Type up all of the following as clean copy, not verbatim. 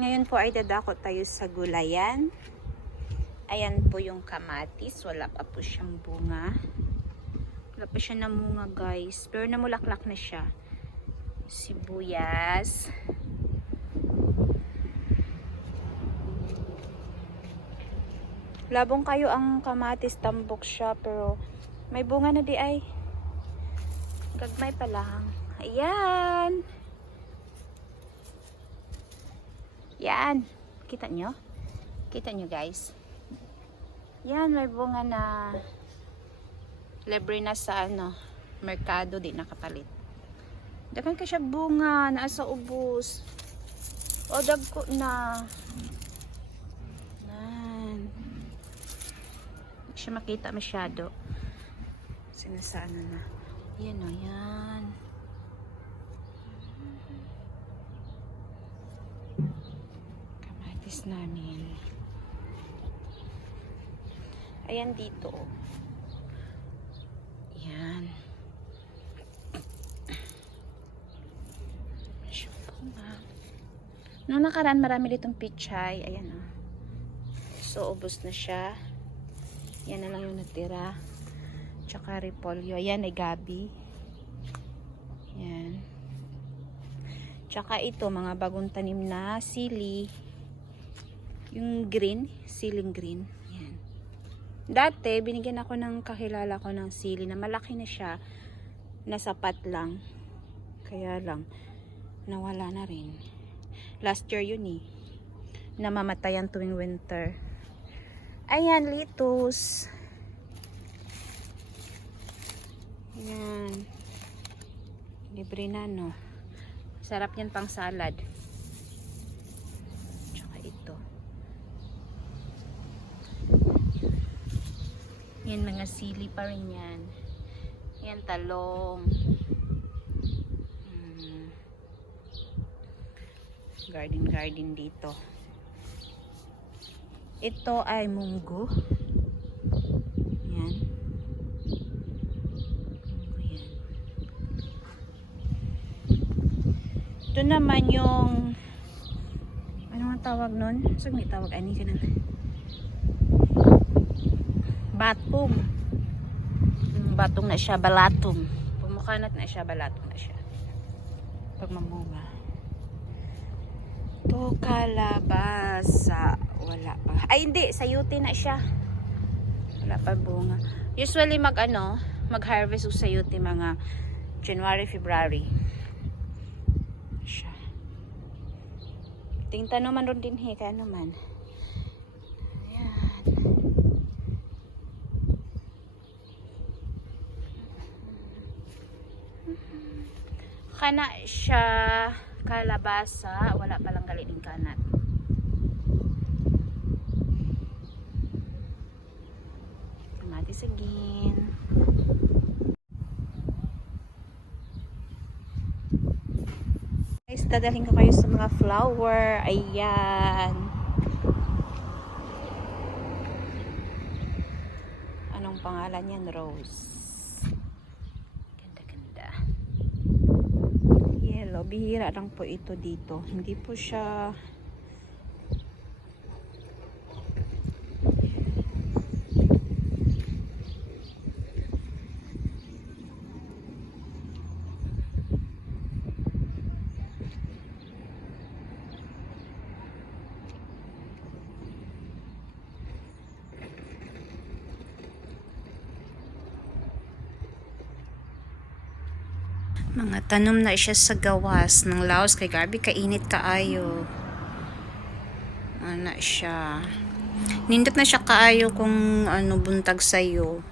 Ngayon po ay dadako tayo sa gulayan. Ayan po yung kamatis. Wala pa po siyang bunga. Wala pa siya namunga, guys. Pero namulaklak na siya. Sibuyas. Labong kayo ang kamatis. Tambok siya. Pero may bunga na di ay. Gagmay pa lang. Ayan. Yan. Kita nyo? Kita nyo, guys? Yan, may bunga na. Libre na sa merkado, di nakapalit. Dagan ka siya bunga, naasa ubos. O, dagko na. Yan. Hindi siya makita masyado. Sinasana na. Yan o, yan. Kamatis namin. Ayan dito. Yan. Noong nakaraan marami ditong pichay. Ayan o. So, ubos na siya. Yan na lang yung natira. Tsaka repolyo. Ayan ay gabi. Yan. Tsaka ito, mga bagong tanim na sili. Yung green. Siling green. Yan. Dati, binigyan ako ng kakilala ko ng sili na malaki na siya. Nasapat lang. Kaya lang, nawala na rin. Last year yun eh. Namamatayan tuwing winter. Ayan, litus. Ayan. Libre na, no? Sarap yan pang salad. Tsaka ito. Yan, mga sili pa rin yan. Yan, talong. Garden dito. Ito ay munggo. Yan. Munggo yan. Ito naman yung ano ang tawag nun? Saan may tawag? Ani ka na. Batong. Batong na siya. Balatong. Pumukanat na siya. Balatong na siya. Pag mamunga. Ito, kalabasa. Wala pa. Ay, hindi. Sayuti na siya. Wala pa bunga. Usually, mag-harvest o sayuti mga January, February. Siya. Tingnan naman ron din, kaya naman. Ayan. Kana siya kalabasa, wala palang galining kanat. Kamatis again. Guys, dadalhin ko kayo sa mga flower. Ayan. Anong pangalan yan? Rose. Bihira lang po ito dito. Hindi po siya mga tanom na siya sa gawas ng laos kay Garby kainit kaayo. Ana siya. Nindot na siya kaayo kung buntag sayo.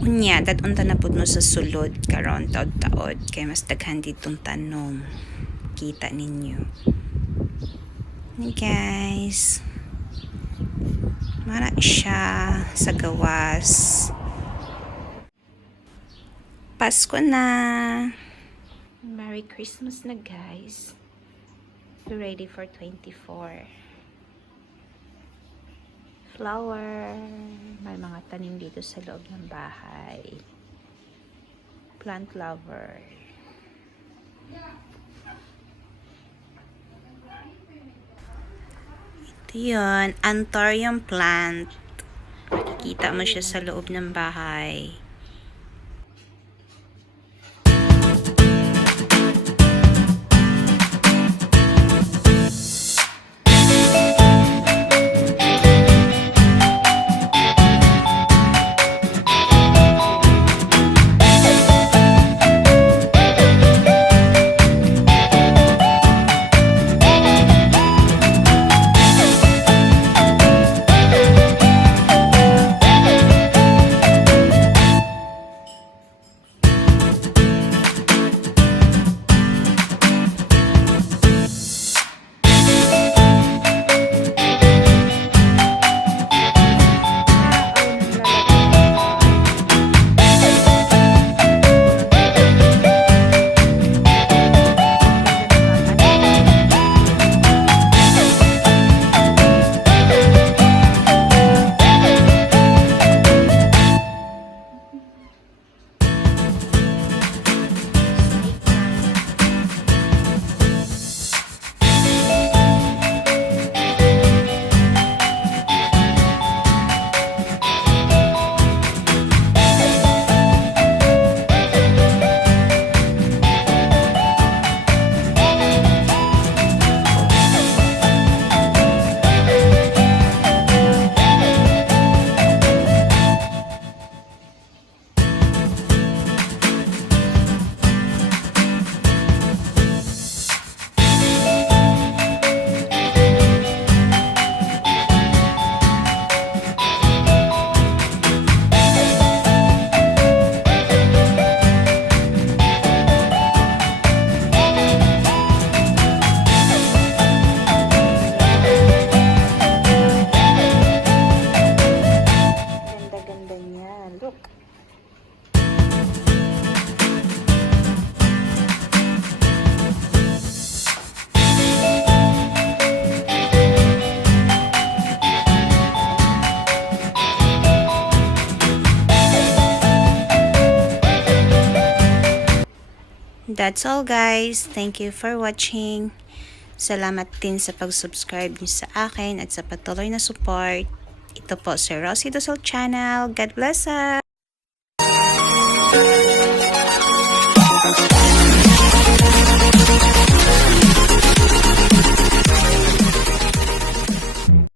Unya, dadunta na pud mo sa sulod karon taod-taod kay mas daghan ditong tanom. Kita ninyo. Hey guys. Mara siya sa gawas. Pasko na. Merry Christmas na guys. Be ready for 24. Flower. May mga tanim dito sa loob ng bahay. Plant lover. Ito yun. Anthurium plant. Makikita mo siya sa loob ng bahay. Ganda-ganda niya. Look. That's all guys. Thank you for watching. Salamat din sa pag-subscribe niyo sa akin at sa patuloy na support. Ito po si Rosie Dosal Channel. God bless us!